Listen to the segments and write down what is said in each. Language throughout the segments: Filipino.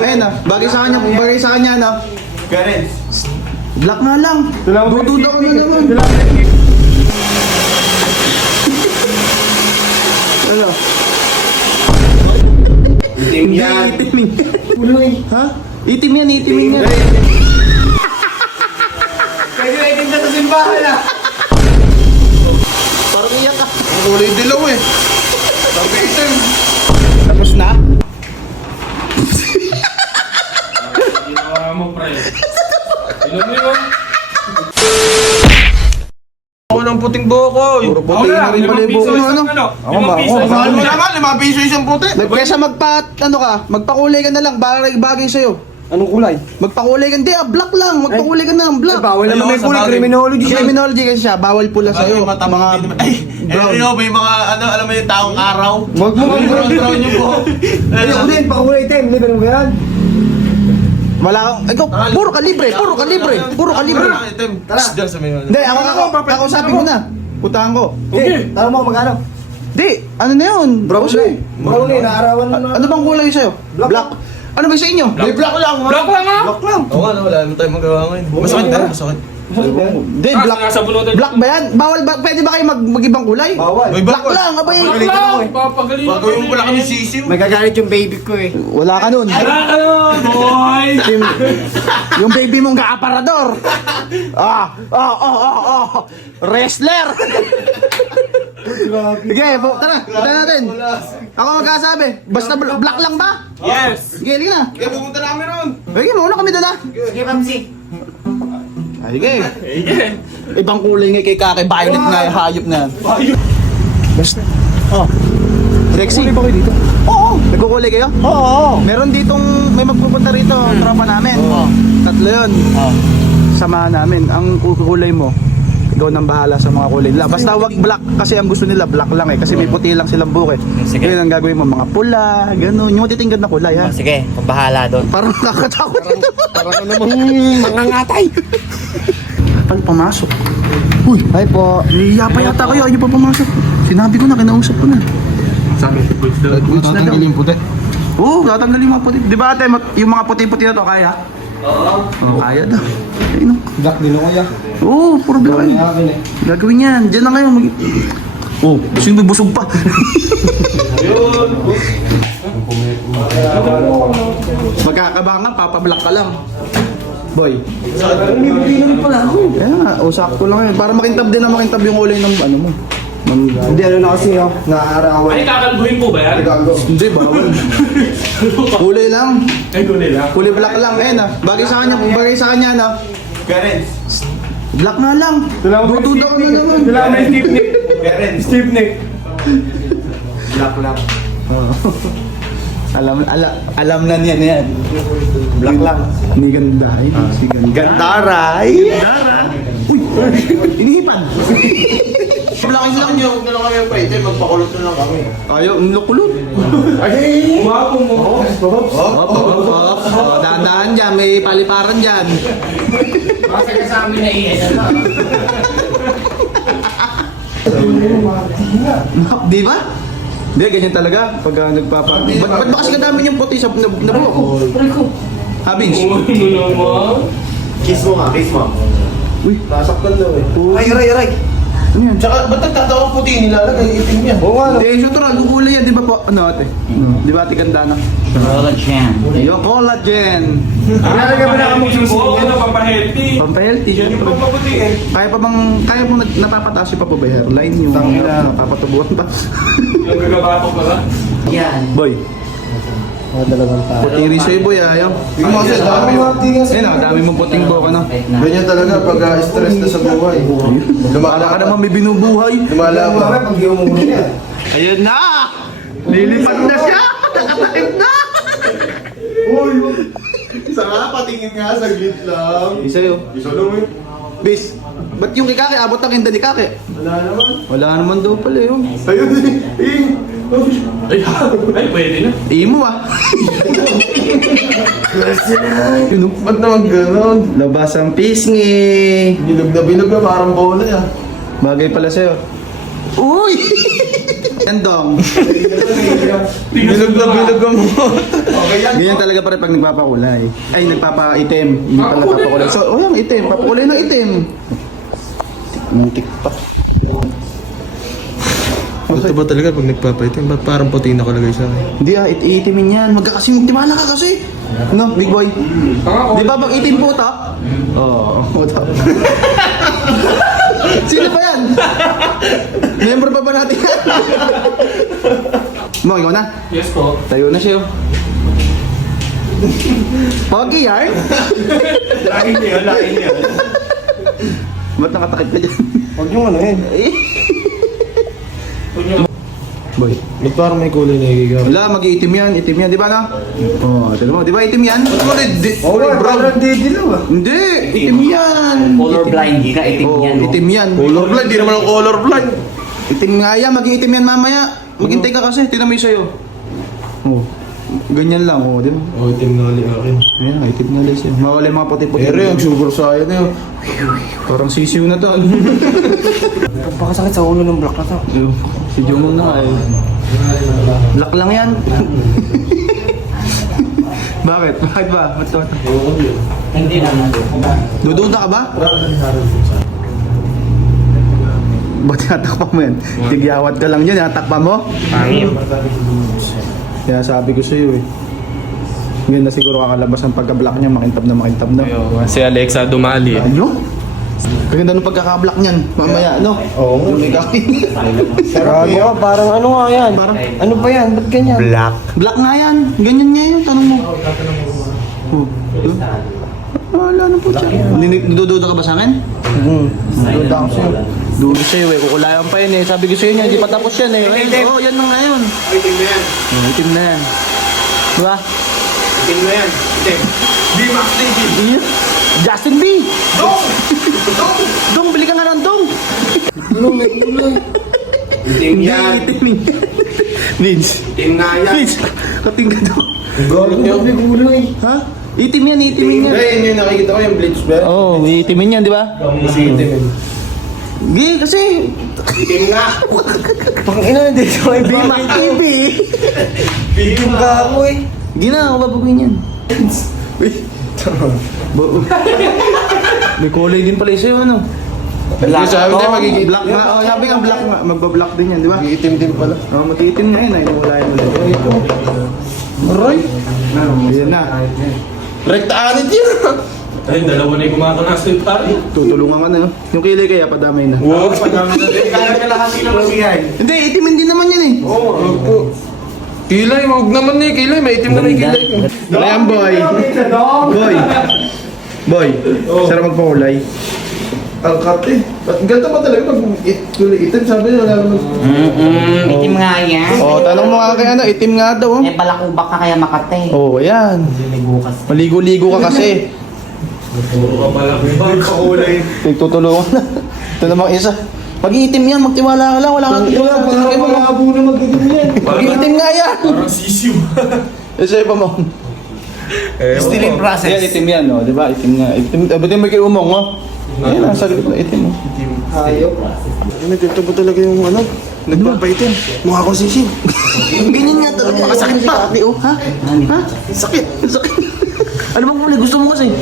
Ayun na, bagay sa kanya na. Karen. Black nga lang. Dududa ko na naman. Ano? Itim yan. Itim. Ha? Itim yan. Pwede na itim na sa simbahan ah. Parang iyak ka. Ang kulay dilaw eh. Sabi itim. Tapos na? Ginawa mo, pre. Inom mo yun. Ako ng puting buhok Puro puti na rin pala yung buko mo, ano? Ako ba? Mahal mo naman, 5 piso isang puti. Kesa magpakulay ka na lang, bagay sa'yo. Anong kulay? Magpakulay ka, hindi black lang, magpakulay ka na ng black. Bawal naman may Ayoko, kulay. sa bagay. Criminology siya. Criminology kasi siya, bawal pula sa'yo. Mga brown. may mga alam mo yung taong araw. Wag mo, wag mo. Brown yung buhok. Ayoko din, pakulay time. Libre mo yan. Wala kang, ikaw, puro kalibre. Itim. Diyan sa may Hindi, kakausapin ko na. Putahan ko. Okay. Tara mo, magkano? Di, ano na yun? Brown Uso. na. Brown na, naarawan na. Ano bang kulay sa'yo? Black. Ano ba sa inyo? May black lang. Block lang ha? Black lang. Oo nga, wala naman tayong magawa ngayon. Masakit na, masakit. Hindi, black. Nasa bunutan. Black ba yan? Bawal ba? Pwede ba kayo mag-ibang kulay? Bawal. May Black bawal. lang, abay. Block lang. Papagaling Bago yung pala kami sisiw. May gagalit yung baby ko eh. Wala ka nun. Boy! Yung baby mong kaaparador. Wrestler. Sige, tara, punta natin. Ako magkasabi. Basta black lang ba? Yes! Sige, halika na. Kaya pupunta namin ron. Sige, mauna kami doon, ha? Sige, Kamsi. Ay, sige. Ibang kulay nga kay Kake. Violet nga, hayop na. Basta. Oh. Sexy. Kulay ba kayo dito? Oo. Nagkukulay kayo? Oo. Meron ditong, may magpupunta rito, tropa namin. Tatlo yun. Samahan namin. Ang kulay mo, ikaw nang bahala sa mga kulay nila. Basta wag black kasi ang gusto nila black lang eh. Kasi may puti lang silang buhok eh. Sige. Ngayon ang gagawin mo, mga pula, ganun. Yung matitingkad na kulay ha. Sige, pabahala doon. Parang nakakatakot ito. Parang ano namang mangangatay. Ay, pumasok. Uy, Hi po. nahiya pa yata kayo. Ayaw pa pumasok. Sinabi ko na, kinausap ko na. Sabi, goods daw. Tatanggalin puti. Oo, tatanggalin yung mga puti. Di ba ate, yung mga puti-puti na to, kaya? Oo. Kaya daw. Ay, no. Black din ako ya. Oo, puro black. Akin eh. Gagawin yan. Diyan na kayo. Oh, sino busog pa? Magkakabangan, papablock ka lang. Boy. Kaya nga, sakto lang yun. Para makintab din na makintab yung kulay ng ano mo. Hindi ano na kasi oh. Naaarawan. Ay, kakalbuhin po ba yan? Gago. Hindi, bawal. Kulay lang. Ay, kulay lang. Kulay black lang. Ayun na. Bagay sa kanya na. Karen. Black nga lang. Dududa ko na naman. Wala na Steve Nick. Karen. Steve Nick. Black lang. Alam na niya na yan. Black lang. Ni ganda. Ay, si ganda. Gantaray. Uy! Inihipan! Black lang nyo, huwag na lang kami yung paite, magpakulot na lang kami. Ayaw, nakulot. Ay! Guwapo mo. Dahan-dahan dyan, may paliparan dyan. Baka sa amin na iyan na. Di ba? Hindi, ganyan talaga. Pag nagpapa... Ba't ba kasi kadami yung puti sa nabuko? Habins. Ano naman? Kiss mo nga, kiss mo. Uy, Nasaktan daw eh. Ay, aray. ano yan? Tsaka, ba't nagtatawang puti nilalagay itim niya? Oo nga. Hindi, sutural, kukulay yan, di ba po? Ano ate? Di ba ate ganda na? Collagen. Yung collagen. Ilalagay mo na kami Yung buhok na pampahealthy. Pampahealthy, Yung syempre. pampaputi eh. Kaya mo napapataas yung pa ba hairline yung napapatubuan pa? Yung gagabato ka ba? Yan. Boy, Dalawang tao. puti rin sa'yo boy ayaw. Yung mga sa dami yun. Ayun o, dami mong puting buhok ano. Ganyan talaga pag stress na sa buhay. Akala ka naman may binubuhay. Lumalaban. Pag di mo muna yan. Ayun na! Lilipad na siya! Nakatakip na! Uy! Isa nga, patingin nga, saglit lang. Isa yun. Isa lang eh. Bis, ba't yung kay Kake? Abot ang kinda ni Kake? Wala naman. Wala naman daw pala yun. Ayun eh. Ay, pwede na. Imo ah. Yun o. Ba't naman gano'n? Labas ang pisngi. Bilog na parang bola ah. Bagay pala sa'yo. Uy! Endong. Bilog na bilog ang Okay yan. Ganyan talaga pare pag nagpapakulay. Ay, nagpapaitim. Hindi pala nagpapakulay. So, oh yung itim. Papakulay ng itim. Muntik pa. Ito ba talaga pag nagpapaitim? Ba't parang puti nakalagay sa akin? Hindi iitimin yan. Magkakasing timala ka kasi. No, big boy. Di ba pag itim po ito? Oo, puto. Sino ba yan? Member pa ba natin yan? Mo, ikaw na. Yes po. Tayo na siya. Pogi yan? Lain niya. Ba't nakatakit ka dyan? Huwag yung ano eh. Boy. Ba't parang may kulay na ikigaw? Wala, mag-iitim yan, di ba na? Oo, tignan mo, di ba itim yan? Parang didilaw ah. Hindi, itim yan. Colorblind ka, itim Oo, yan. No? itim yan. Colorblind, di naman ako colorblind. Itim nga yan, mag-iitim yan mamaya. Maghintay ka kasi, tinan mo yung sa'yo. Oh, ganyan lang, di ba? Oh, itim na kali akin. Ayan, itim na lang siya. Mawala yung mga puti-puti. Pero yung sugar sa'yo na yun. Parang sisiw na to. Pagpakasakit sa ulo ng block na to. Si Jungwon na eh. Black lang yan. Bakit? Bakit ba? Ba't to? Hindi naman. Dududa ka ba? Ba't tinatakpan mo yan? Tigyawat ka lang yun, tinatakpan mo? Kaya sabi ko sa'yo eh. Ngayon na siguro kakalabas ang pagka-black niya, makintab na. Si Alexa Dumali. Ano? Kaganda nung pagkaka-black niyan, mamaya, no? Oo. Yung makeup. Sarap parang ano nga yan? Parang- Ano ba yan? Ba't ganyan? Black. Black nga yan. Ganyan nga yun, tanong mo. Oh. Wala na po siya. Dududa ka ba sa akin? Duda ako sa'yo. Dudo sa'yo eh, kukulayan pa yun eh. Sabi ko sa'yo niya, hindi pa tapos yan eh. Oo, yan na nga yun. Itim na yan. Oh, itim na yan. Diba? Itim na yan. Itim. Di Max David. Iya. Justin B! Dong! Dong, bili ka nga ng dong! Itim yan. Itim eh. Vince. Itim nga yan. Vince, kating ka doon. May gulay. Ha? Itimin yan. Yun yung nakikita ko yung bleach ba? Oo, oh, itimin yan, di ba? Kasi itim yun. Gi, kasi... Itim nga. Pang ina, hindi ko may Bimak TV! Itim ka ako eh. Gi na, ako babaguhin yan. May kulay din pala sa'yo, ano? Black. Sabi tayo magiging Black nga, oh, sabi nga black nga. Magba-black din yan, di ba? Itim din pala. Oh, mag-iitim na yun, ay nawala yun ulit. Aray. Ayan na. Rekta anit yan. Ay, dalawa na yung kumakanas yung pare. Tutulungan ka na, no? Yung kilay kaya, padamay na. Wow. Kaya ka lahat sila masigay. Hindi, itimin din naman yan eh. Oo. Kilay, wag naman eh. Kilay, may itim na may kilay. Ayan, boy. Boy, sarap magpakulay. Ang kat eh. Ganito ba talaga pag kulay itim? Sabi niya wala naman. Itim nga yan. Oh, tanong mo nga kay ano, itim nga daw. Eh, balakubak ka kaya makate. Oh, ayan. Bukas. Maligo-ligo ka kasi. Kulay. Tutulungan na. Ito namang isa. Pag-iitim yan, magtiwala ka lang. Wala kang tiwala. Tinangay mo. Malabo na mag-itim yan. Pag-iitim nga yan. Parang sisiw. Isa pa mo. Still in process. Yan, itim yan, no? Di ba? Itim nga. Itim. Ba't yung may kiumong, no? Ayan, nasa gitna itim, no? Hayop. Nagkita ba talaga yung ano? Nagpapaitim. Mukha ko sisiw. Ganyan nga talaga. Makasakit pa. Ate, oh. Ha? Ha? Sakit. Sakit. Ano bang kulay? Gusto mo kasi?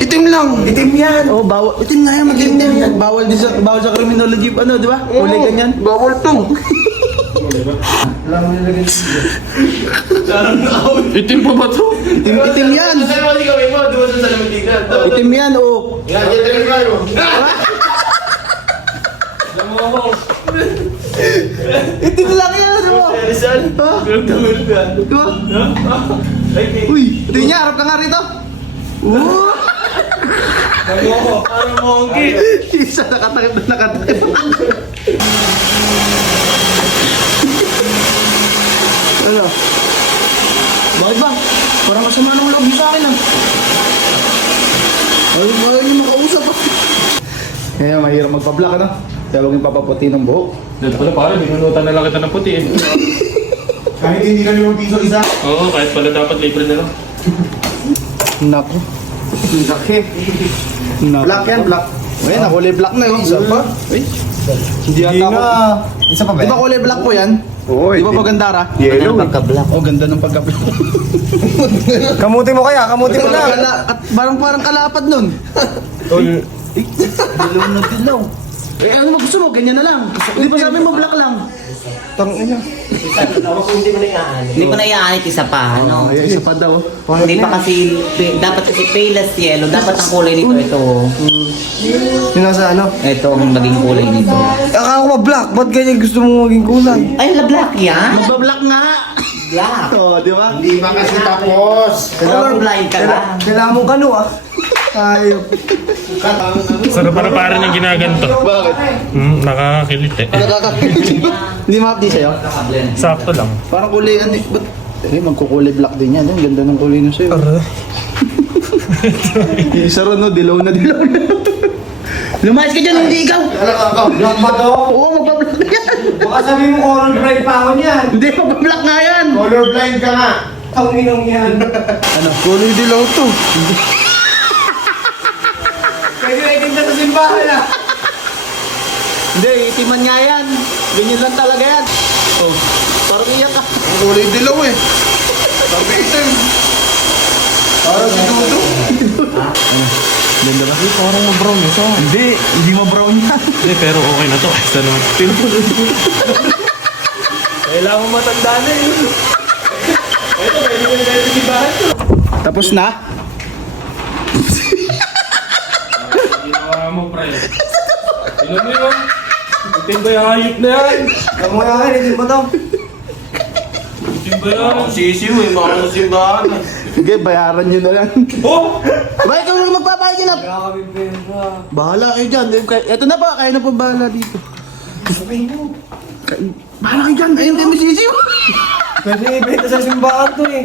Itim lang. Itim yan. Oh, bawal. Itim nga yan, mag-itim yan. Bawal din sa, bawal sa criminology, ano, di ba? Kulay ganyan. Bawal to. Alam mo nilagay. Itim pa ba to? Itim yan. Saan mo gawin mo? Doon sa salamantigan. Itim yan, oh. Yan, yan talaga mo. Itim lang yan, ano mo? Rizal. Ha? Di ba? Uy, hindi niya, harap ka nga rito. Parang monkey. Isa nakatakip na nakatakip. Ano? Bakit ba? Parang masama ng loob niyo sa akin ah. Ayaw niyo makausap ah. Kaya mahirap magpa-black ano? Kaya huwag yung papaputi ng buhok. Dahil pala pare, binunutan na lang kita ng puti eh. Kahit hindi kami magpiso isa. Oo, kahit pala dapat libre na lang. Naku. Laki. Naku. Black yan, black. Ayan, kulay black na yun. Isa pa? Ay. Hindi ata ako. Isa pa ba Di ba kulay black po yan? Oo, Di ba maganda ra? Yellow eh. Pagka-black. Oh, ganda ng pagka-black. Kamuti mo kaya, kamuti mo lang. At parang kalapad nun. Tol, Dilaw na dilaw. Eh ano mo gusto mo? Ganyan na lang. Di ba sabi mo black lang? tang ina. Hindi ko na iaanit isa pa, ano? Ay, isa pa daw. Hindi pa kasi, dapat kasi payless yellow. Dapat ang kulay nito, ito. Yung nasa ano? Ito ang maging kulay nito. Akala ko ba black? Ba't ganyan gusto mo maging kulay? Ay, black yan? Magba-black nga. Black. Oh, di ba? Hindi pa kasi tapos. Colorblind ka lang. Kailangan mong kano ah. Ayop. Sarap para parang yung ginaganto. Bakit? Nakakakilit eh. Nakakakilig. Hindi ma-updi sa'yo? Sakto lang. Parang kulay, ba't? Eh, magkukulay black din yan. Ang ganda ng kulay nyo sa'yo. Yung isa ron, no? Dilaw na dilaw na. Lumayas ka dyan, hindi ikaw. Black ba to? Oo, magpa-black na yan. Baka sabihin mo color bright pa ako niyan. Hindi, magpa-black nga yan. Colorblind ka nga. Ang inong yan. Ano? Kulay dilaw to. Pwede na itinda sa simbahan ah. Hindi, itiman nga yan. Ganyan lang talaga yan. Oh, parang iyak ka. Ang kulay dilaw eh. Sabi itim. Parang si Dudu. Ganda ba? Parang ma-brown ito. Hindi ma-brown yan. Hindi, pero okay na to. Basta naman. Kailangan mo matanda na eh. Tapos na? Ginawa mo, pre. Tingnan mo yun. Itim ba yung hayop na yan? Ang mga yan, hindi mo to. Itim ba yan? Sisiw eh, mga sa simbahan eh. Sige, bayaran nyo na lang. Oh! Bakit ka lang magpapayag yun? Kaya kami pera. Bahala kayo dyan. Ito na pa, kaya na po bahala dito. Bahala kayo dyan. Ayun, hindi mo sisiw. Pwede ibenta sa simbahan to eh.